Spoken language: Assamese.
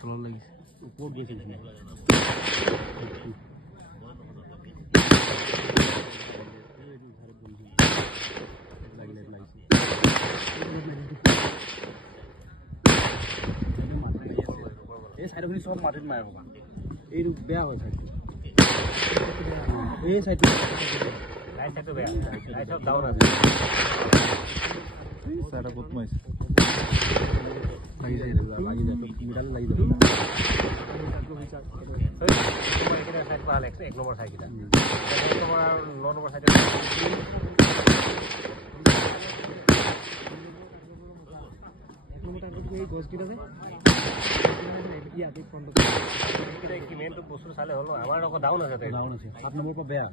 তলত লাগিছে ওপৰত গৈছে এই চাইডখিনি চব মাটিত মাৰে ৰ'বা এইটো বেয়া হয় চাইডটো এই চাইডটো বেয়া চব ডাউন আছে চাইডত ক'ত মাৰিছে লাগি যায় মিডাল লাগি যাব চাইড ভাল এক নম্বৰ চাইডকেইটা এক নম্বৰ আৰু 9 নম্বৰ চাইডে মেইনটো বস্তু চালে হ'ল আমাৰ লগত ডাউন আছে 7 নম্বৰ পৰা বেয়া